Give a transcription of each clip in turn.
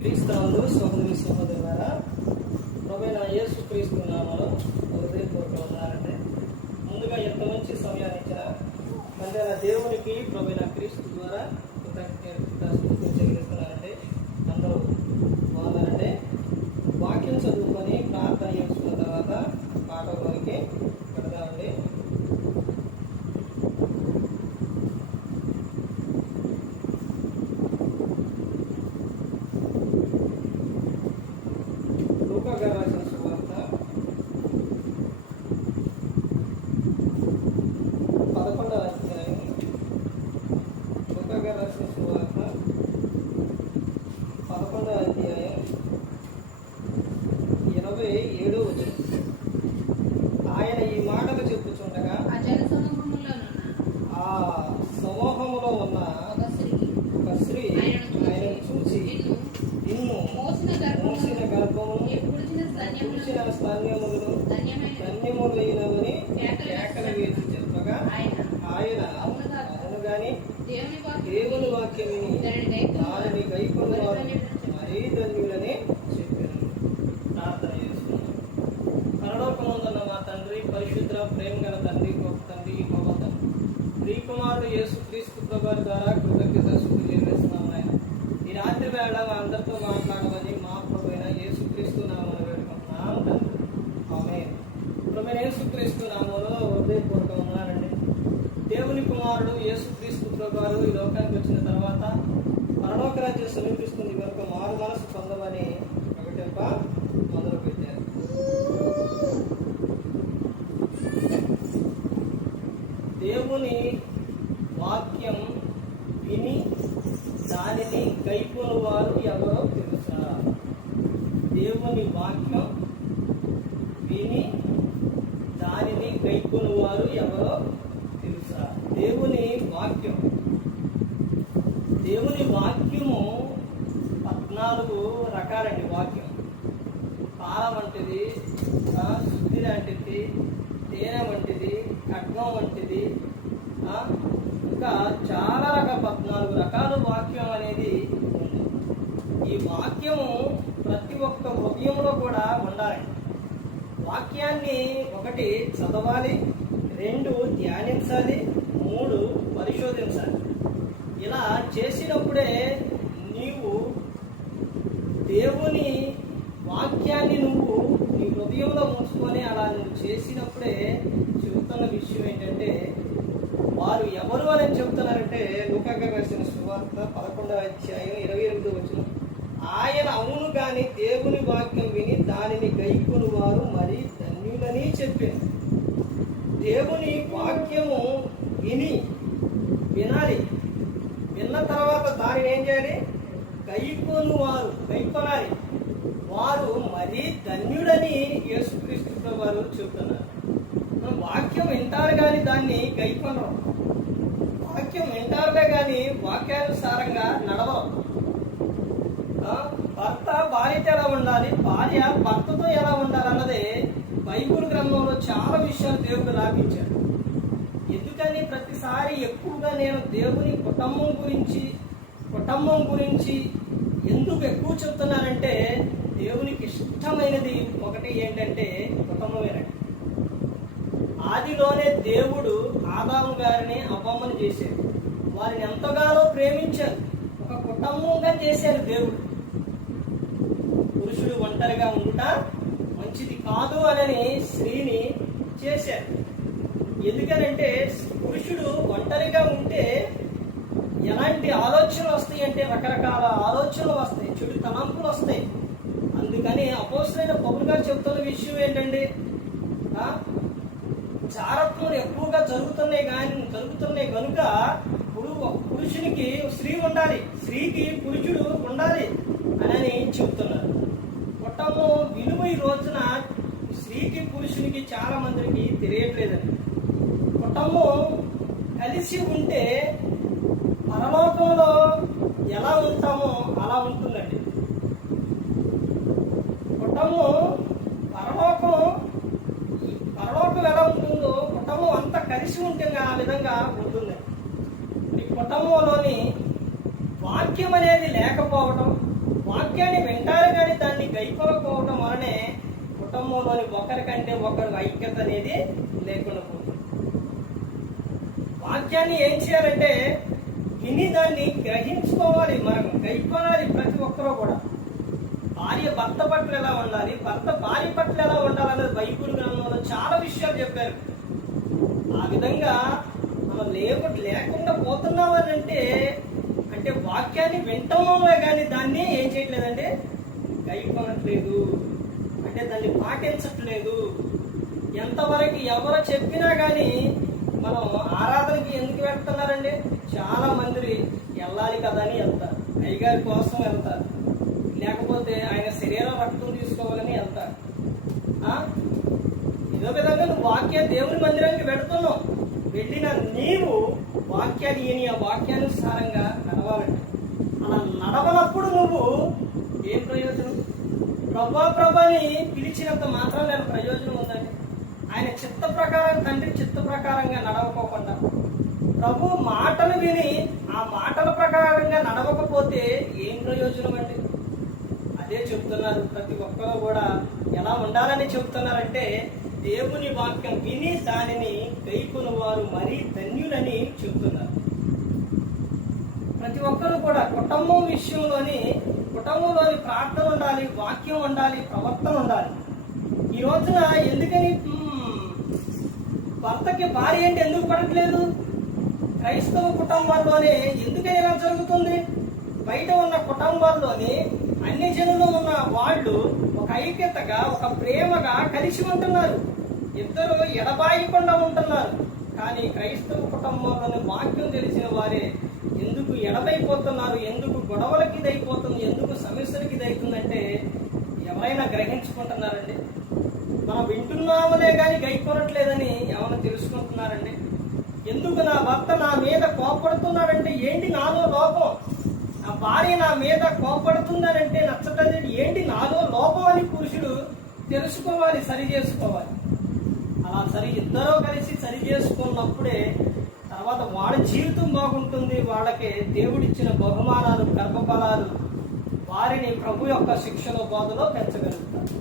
క్రీస్తునందు సోదరి సోదరులారా ప్రభువైన యేసు క్రీస్తు నామలో హృదయపూర్వక ఉన్నారంటే ముందుగా ఎంత మంచి సమయాన్ని ఇచ్చిన మందిర దేవునికి ప్రభువైన క్రీస్తు ద్వారా కృతజ్ఞత చెల్లిస్తున్నారు అందరూ బాగున్నారంటే వాక్యం చదువుకొని ప్రార్థన చేసుకున్న తర్వాత పాటలోనికి పెడదామండి లూకా గారు రాసిన సువార్త పదకొండవ అధ్యాయం లూకా గారు రాసిన సువార్త పదకొండవ అధ్యాయం ఇరవై ఏడో వచ్చిన ఆయన ఈ మాటలు చెప్పుచుండగా ఆ జనసమూహములోనున్న ఆ సమూహములో ఉన్న ఒక స్త్రీ ఒక స్త్రీ ఆయనను చూసి నిన్ను నిన్ను మోసిన మోసిన గర్భమును గర్భమును పుడిచిన స్తన్యములను పుడిచిన స్తన్యములను ధన్యమైన ధన్యములైనవని కేకలు వేసి చెప్పగా ఆయన ఆయన అవును కాదు. అవును గాని దేవుని వాక్యం దేవుని వాక్యం దానిని గైకొను దానిని గైకొని మరి వారు ధన్యుడని మరీ ధన్యులని చెప్పాను ప్రార్థన చేసుకున్నాను పరలోకముందున్న మా తండ్రి పరిశుద్ధ ప్రేమ గల తండ్రి గొప్ప తండ్రి గొప్ప తండ్రి ప్రియ కుమారుడు యేసు క్రీస్తు ప్రభు ద్వారా కృతజ్ఞత స్థుతులు చెల్లిస్తున్నాం ఆయన ఈ రాత్రి వేళ మా అందరితో మాట్లాడమని మా ప్రభు అయిన యేసు క్రీస్తు నామను వేడుకుంటున్నాం తండ్రి ఆమె ప్రభు యేసు క్రీస్తు నామంలో హృదయపూర్వక ఉన్నారండి దేవుని కుమారుడు యేసుక్రీస్తు ఈ లోకానికి వచ్చిన తర్వాత పరలోక రాజ్యం సమీపిస్తుంది. కనుక మారు మనసు పొందమని ప్రకటింప మొదలు పెట్టారు. దేవుని వాక్యం విని దానిని గైకొని వారు ఎవరో తెలుసా? దేవుని వాక్యం విని దానిని గైకొని వారు ఎవరో దేవుని వాక్యం. దేవుని వాక్యము పద్నాలుగు రకాలండి వాక్యం. పాల వంటిది శుద్ధి లాంటిది తేనె వంటిది ఖడ్గం వంటిది ఇంకా చాలా రకాల పద్నాలుగు రకాల వాక్యం అనేది ఉంది. ఈ వాక్యము ప్రతి ఒక్క హృదయంలో కూడా ఉండాలండి. వాక్యాన్ని ఒకటి చదవాలి రెండు ధ్యానించాలి ఇలా చేసినప్పుడే నీవు దేవుని వాక్యాన్ని నువ్వు నీ హృదయంలో ఉంచుకొని అలా నువ్వు చేసినప్పుడే చెబుతున్న విషయం ఏంటంటే వారు ఎవరు అని చెబుతున్నారంటే లూకాగా రాసిన సువార్త పదకొండవ అధ్యాయం ఇరవై ఎనిమిది వచ్చిన ఆయన అవును కానీ దేవుని వాక్యం విని దానిని గైకొని వారు మరి ధన్యులని చెప్పారు దేవుని వాక్యము విని వినాలి. తర్వాత దానిని ఏం చేయాలి? గైకొను వారు గైకొనాలి. వారు మరీ ధన్యుడని యేసుక్రీస్తు వారు చెబుతున్నారు మనం వాక్యం వింటారు కానీ దాన్ని గైకొనరు. వాక్యం వింటారులే కానీ వాక్యానుసారంగా నడవరు. భర్త భార్యతో ఎలా ఉండాలి? భార్య భర్తతో ఎలా ఉండాలి అన్నది బైబుల్ గ్రంథంలో చాలా విషయాలు దేవుడు లాభించాడు ఎందుకని? ప్రతిసారి ఎక్కువగా నేను దేవుని కుటుంబం గురించి కుటుంబం గురించి ఎందుకు ఎక్కువ చెప్తున్నారంటే దేవునికి ఇష్టమైనది ఒకటి ఏంటంటే కుటుంబమేనండి ఆదిలోనే దేవుడు ఆదాము గారిని అవ్వమ్మని చేశాడు. వారిని ఎంతగానో ప్రేమించారు ఒక కుటుంబంగా చేశారు దేవుడు. పురుషుడు ఒంటరిగా ఉండుట మంచిది కాదు అని స్త్రీని చేశారు ఎందుకనంటే పురుషుడు ఒంటరిగా ఉంటే ఎలాంటి ఆలోచనలు వస్తాయి అంటే రకరకాల ఆలోచనలు వస్తాయి చెడు తలంపులు వస్తాయి. అందుకని అపోసరైన పౌరులు గారు చెప్తున్న విషయం ఏంటండి? జారత్వం ఎక్కువగా జరుగుతున్నాయి కానీ జరుగుతున్నాయి కనుక ఇప్పుడు ఒక పురుషునికి స్త్రీ ఉండాలి. స్త్రీకి పురుషుడు ఉండాలి అని చెబుతున్నారు కుటుంబం విలువ ఈ రోజున స్త్రీకి పురుషునికి చాలా మందికి తెలియట్లేదండి. కుటుంబం కలిసి ఉంటే లోకంలో ఎలా ఉంటామో అలా ఉంటుందండి. పుట్టము పరలోకం పరలోకం ఎలా ఉంటుందో పుట్టము అంత కలిసి ఉంటే ఆ విధంగా ఉంటుంది ఈ కుటుంబంలోని వాక్యం అనేది లేకపోవడం వాక్యాన్ని వింటారు కానీ దాన్ని గైకొనకపోవడం వలనే కుటుంబంలోని ఒకరికంటే ఒకరు ఐక్యత అనేది లేకుండా పోతుంది. వాక్యాన్ని ఏం చేయాలంటే విని దాన్ని గ్రహించుకోవాలి మనం గైకొనాలి ప్రతి ఒక్కరూ కూడా. భార్య భర్త పట్ల ఎలా ఉండాలి భర్త భార్య పట్ల ఎలా ఉండాలన్నది బైబుల్ గ్రంథంలో చాలా విషయాలు చెప్పారు. ఆ విధంగా మనం లేక లేకుండా పోతున్నామని అంటే అంటే వాక్యాన్ని వింటమే కానీ దాన్ని ఏం చేయట్లేదంటే గైకొనట్లేదు. అంటే దాన్ని పాటించట్లేదు. ఎంతవరకు ఎవరు చెప్పినా కానీ మనం ఆరాధనకి ఎందుకు వెళ్తున్నారండి? చాలా మంది వెళ్ళాలి కదా అని వెళ్తారు. అయ్యగారి కోసం వెళ్తారు. లేకపోతే ఆయన శరీరం రక్తం తీసుకోవాలని వెళ్తారు. ఆ? ఇదో విధంగా నువ్వు వాక్య దేవుని మందిరానికి పెడుతున్నావు వెళ్ళిన నీవు వాక్యాన్ని ఈయన ఆ వాక్యానుసారంగా నడవాలంటే అలా నడవనప్పుడు నువ్వు ఏం ప్రయోజనం? ప్రభా ప్రభాని పిలిచినంత మాత్రం నేను ప్రయోజనం ఆయన చిత్త ప్రకారం తండ్రి చిత్త ప్రకారంగా నడవకోకుండా. ప్రభు మాటలు విని ఆ మాటల ప్రకారంగా నడవకపోతే ఏం ప్రయోజనం అండి? అదే చెప్తున్నారు ప్రతి ఒక్కరు కూడా. ఎలా ఉండాలని చెప్తున్నారంటే దేవుని వాక్యం విని దానిని గైకుని వారు మరీ ధన్యులని చెప్తున్నారు. ప్రతి ఒక్కరు కూడా కుటుంబం విషయంలోని కుటుంబంలోని ప్రార్థన ఉండాలి వాక్యం ఉండాలి ప్రవర్తన ఉండాలి. ఈ రోజున ఎందుకని భర్తకి భార్య ఏంటి ఎందుకు పడట్లేదు? క్రైస్తవ కుటుంబాల్లోనే ఎందుకని ఇలా జరుగుతుంది? బయట ఉన్న కుటుంబాల్లోని అన్ని జనులు ఉన్న వాళ్ళు ఒక ఐక్యతగా ఒక ప్రేమగా కలిసి ఉంటున్నారు. ఇద్దరు ఎడబాయకుండా ఉంటున్నారు. కానీ క్రైస్తవ కుటుంబంలోని వాక్యం తెలిసిన వారే ఎందుకు ఎడబైపోతున్నారు ఎందుకు గొడవలకి ఇదైపోతుంది? ఎందుకు సమస్యలకి ఇదైతుందంటే ఎవరైనా గ్రహించుకుంటున్నారండి. మనం వింటున్నామనే కానీ గైకొనట్లేదని ఎందుకు నా భర్త నా మీద కోపడుతున్నాడంటే ఏంటి నాలో లోపం? నా భార్య నా మీద కోపడుతుందనంటే నచ్చటది ఏంటి నాలో లోపం అని పురుషుడు తెలుసుకోవాలి సరి చేసుకోవాలి. అలా సరి ఇద్దరూ కలిసి సరి చేసుకున్నప్పుడే తర్వాత వాళ్ళ జీవితం బాగుంటుంది. వాళ్ళకి దేవుడిచ్చిన బహుమానాలు గర్భఫలాలు వారిని ప్రభు యొక్క శిక్షణ బోధలో పెంచగలుగుతారు.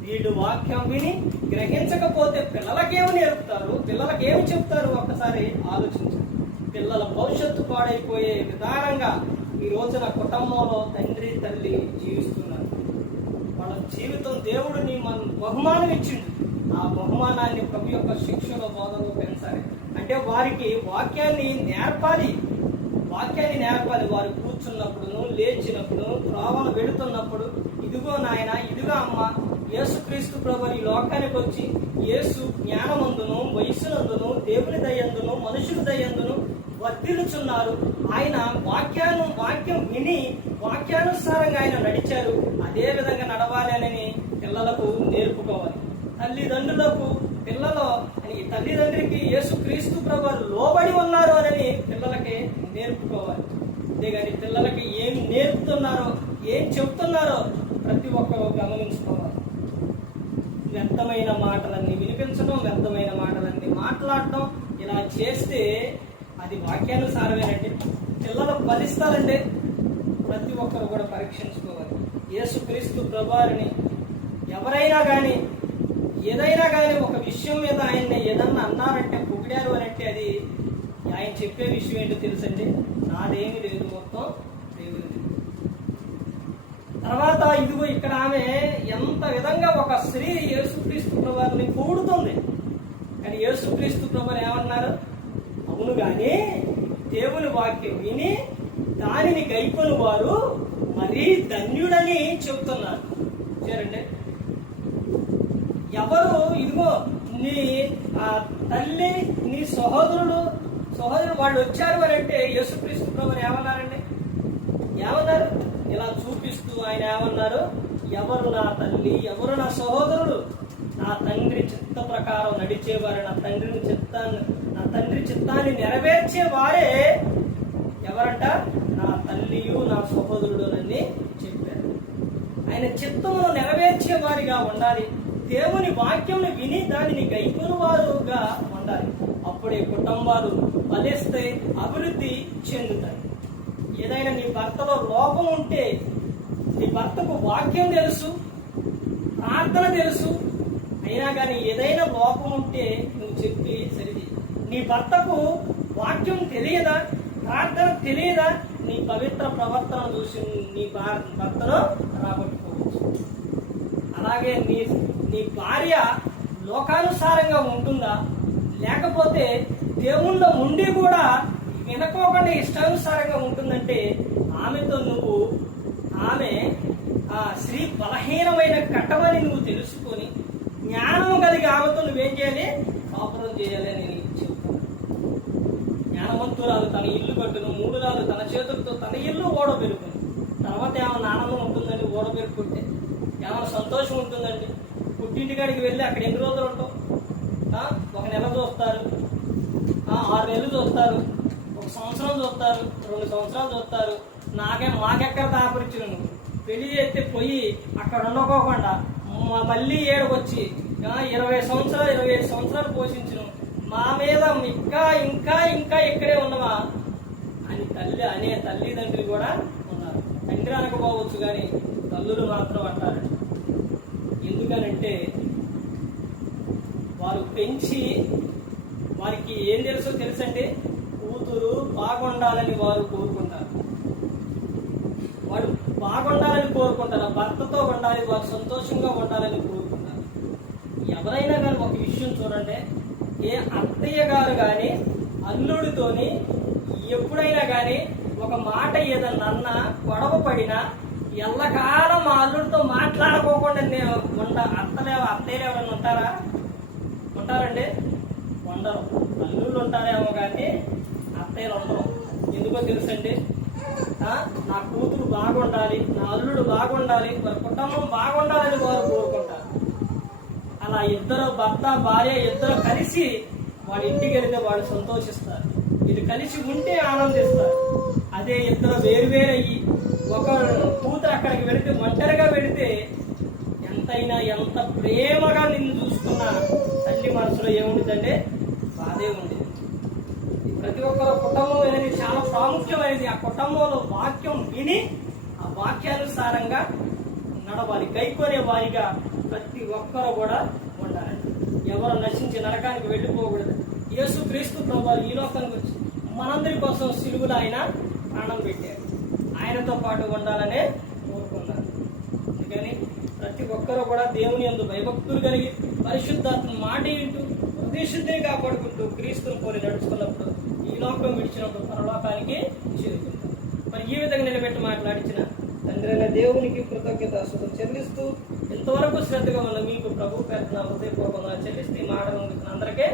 వీళ్ళు వాక్యం విని గ్రహించకపోతే పిల్లలకేమి నేర్పుతారు? పిల్లలకేమి చెప్తారు? ఒక్కసారి ఆలోచించండి. పిల్లల భవిష్యత్తు పాడైపోయే విధానంగా ఈ రోజున కుటుంబంలో తండ్రి తల్లి జీవిస్తున్నారు. వాళ్ళ జీవితం దేవుడిని మన బహుమానం ఇచ్చిండు. ఆ బహుమానాన్ని ప్రభు యొక్క శిక్షలో బోధనలో పెంచాలి. అంటే వారికి వాక్యాన్ని నేర్పాలి. వాక్యాన్ని నేర్పాలి. వారు కూర్చున్నప్పుడు లేచినప్పుడు త్రోవలు వెళుతున్నప్పుడు ఇదిగో నాయన ఇదిగో అమ్మ యేసుక్రీస్తు ప్రభు ఈ లోకానికి వచ్చి యేసు జ్ఞానమందును వయస్సునందును దేవుని దయందును మనుషుల దయందును వర్ధిల్లుచున్నారు. ఆయన వాక్యాను వాక్యం విని వాక్యానుసారంగా ఆయన నడిచారు. అదే విధంగా నడవాలని పిల్లలకు నేర్పుకోవాలి. తల్లిదండ్రులకు పిల్లలు తల్లిదండ్రికి యేసు క్రీస్తు ప్రభు లోబడి ఉన్నారు అని పిల్లలకి నేర్పుకోవాలి. అంతేగాని పిల్లలకి ఏం నేర్పుతున్నారో ఏం చెప్తున్నారో ప్రతి ఒక్కరు గమనించుకోవాలి. వ్యర్థమైన మాటలన్నీ వినిపించడం వ్యర్థమైన మాటలన్నీ మాట్లాడటం ఇలా చేస్తే అది వాక్యానుసారమేనండి. పిల్లలు ఫలిస్తారండి ప్రతి ఒక్కరు కూడా పరీక్షించుకోవాలి. యేసుక్రీస్తు ప్రభారిని ఎవరైనా కానీ ఏదైనా కానీ ఒక విషయం మీద ఆయన్ని ఏదన్నా అన్నారంటే పొగిడారు అని అంటే అది ఆయన చెప్పే విషయం ఏంటో తెలుసండి. నాదేమీ లేదు మొత్తం. తర్వాత ఇదిగో ఇక్కడ ఆమె ఎంత విధంగా ఒక స్త్రీ యేసుక్రీస్తు ప్రభువారిని కూడుతుంది. కానీ యేసుక్రీస్తు ప్రభు ఏమన్నారు? అవును కానీ దేవుని వాక్యం విని దానిని గైకొని వారు మరీ ధన్యుడని చెప్తున్నారు. చూడండి. ఎవరు ఇదిగో నీ ఆ తల్లి నీ సహోదరుడు సహోదరుడు వాళ్ళు వచ్చారు అని అంటే యేసుక్రీస్తు ప్రభు ఏమన్నారండి ఏమన్నారు ఇలా చూపిస్తూ ఆయన ఏమన్నారు ఎవరు నా తల్లి ఎవరు నా సహోదరుడు? నా తండ్రి చిత్త ప్రకారం నడిచేవారు నా తండ్రిని చిత్తాన్ని నా తండ్రి చిత్తాన్ని నెరవేర్చే వారే ఎవరంట? నా తల్లియు నా సహోదరుడు అని చెప్పారు. ఆయన చిత్తమును నెరవేర్చే వారిగా ఉండాలి. దేవుని వాక్యంను విని దానిని గైకొని వారుగా ఉండాలి. అప్పుడే కుటుంబాలు బలిస్తే అభివృద్ధి చెందుతాయి. ఏదైనా నీ భర్తలో లోపం ఉంటే నీ భర్తకు వాక్యం తెలుసు ప్రార్థన తెలుసు. అయినా కానీ ఏదైనా లోపం ఉంటే నువ్వు చెప్పి సరిది. నీ భర్తకు వాక్యం తెలియదా? ప్రార్థన తెలియదా? నీ పవిత్ర ప్రవర్తన చూసి నీ భర్తలో రాబట్టుకోవచ్చు. అలాగే నీ నీ భార్య లోకానుసారంగా ఉంటుందా? లేకపోతే దేవుళ్ళ ఉండి కూడా వినకోకుండా ఇష్టానుసారంగా ఉంటుందంటే ఆమెతో నువ్వు ఆమె ఆ స్త్రీ బలహీనమైన కట్టమని నువ్వు తెలుసుకొని జ్ఞానం కలిగి ఆమెతో నువ్వేం చేయాలి? కాపురం చేయాలి అని నేను చెప్తాను జ్ఞానవంతురాలు తన ఇల్లు కట్టును మూడురాలు తన చేతులతో తన ఇల్లు ఓడబెరుకును. తర్వాత ఏమైనా ఆనందం ఉంటుందండి? ఓడబెరుకుంటే ఏమైనా సంతోషం ఉంటుందండి? పుట్టింటికాడికి వెళ్ళి అక్కడ ఎన్ని రోజులు ఉంటాం ఒక నెల చూస్తారు. ఆరు నెలలు చూస్తారు. ఒక సంవత్సరం చూస్తారు. రెండు సంవత్సరాలు చూస్తారు. నాకే మాకెక్కడ దాపరిచిన నువ్వు పెళ్ళి చేస్తే పోయి అక్కడ ఉండకోకుండా మళ్ళీ ఏడుకొచ్చి ఇరవై సంవత్సరాలు ఇరవై ఐదు సంవత్సరాలు పోషించను. మా మీద ఇంకా ఇంకా ఇంకా ఇక్కడే ఉన్నవా? అని తల్లి అనే తల్లిదండ్రులు కూడా ఉన్నారు. తండ్రి అనకపోవచ్చు కానీ తల్లులు మాత్రం అంటారు. ఎందుకనంటే వారు పెంచి వారికి ఏం తెలుసో తెలుసంటే కూతురు బాగుండాలని వారు బాగుండాలని కోరుకుంటారు భర్తతో ఉండాలి వారు సంతోషంగా ఉండాలని కోరుకుంటారు. ఎవరైనా కానీ ఒక విషయం చూడండి ఏ అత్తయ్య గారు కానీ అల్లుడితోని ఎప్పుడైనా కానీ ఒక మాట ఏదన్నా అన్నా గొడవ పడినా ఎల్లకాలం మా అల్లుడితో మాట్లాడుకోకుండా నేను ఉండ అత్తలే అత్తయ్యలు ఎవరైనా ఉంటారా? ఉంటారండి? ఉండరు. అల్లుళ్ళు ఉంటారేమో కానీ అత్తయ్యలు ఉండరు. ఎందుకో తెలుసండి? నా కూతురు బాగుండాలి నా అల్లుడు బాగుండాలి వారి కుటుంబం బాగుండాలని వారు కోరుకుంటారు. అలా ఇద్దరు భర్త భార్య ఇద్దరు కలిసి వాడి ఇంటికి వెళ్తే వాడు సంతోషిస్తారు. ఇది కలిసి ఉంటే ఆనందిస్తారు. అదే ఇద్దరు వేరువేరయ్యి ఒక కూతురు అక్కడికి వెళితే ఒంటరిగా వెళితే ఎంతైనా ఎంత ప్రేమగా నిన్ను చూసుకున్నా తల్లి మనసులో ఏముంటుందంటే బాధే ఉండేది ప్రతి ఒక్కరు కుటుంబం అనేది చాలా ప్రాముఖ్యమైనది. ఆ కుటుంబంలో వాక్యం విని ఆ వాక్యానుసారంగా నడవాలి. కైకొనే వారిగా ప్రతి ఒక్కరు కూడా ఉండాలి. ఎవరు నశించి నరకానికి వెళ్ళిపోకూడదు. యేసు క్రీస్తు ప్రభు ఈ లోకానికి వచ్చి మనందరి కోసం సిలువులు ఆయన ప్రాణం పెట్టారు. ఆయనతో పాటు ఉండాలనే కోరుకున్నారు. అందుకని ప్రతి ఒక్కరూ కూడా దేవుని యందు భయభక్తులు కలిగి పరిశుద్ధాత్మ మాట వింటూ హృదయశుద్ధిని కాపాడుకుంటూ క్రీస్తుని కోరి నడుచుకున్నప్పుడు లోకం విడిచినప్పుడు పరలోకానికి చేరుకుంటాం మరి ఈ విధంగా నిలబెట్టి మాట్లాడించిన తండ్రి అయిన దేవునికి కృతజ్ఞత చెల్లిస్తూ ఇంతవరకు శ్రద్ధగా ఉన్న మీకు ప్రభు పేరున హృదయపూర్వకంగా చెల్లిస్తూ ఈ మాట అందరికీ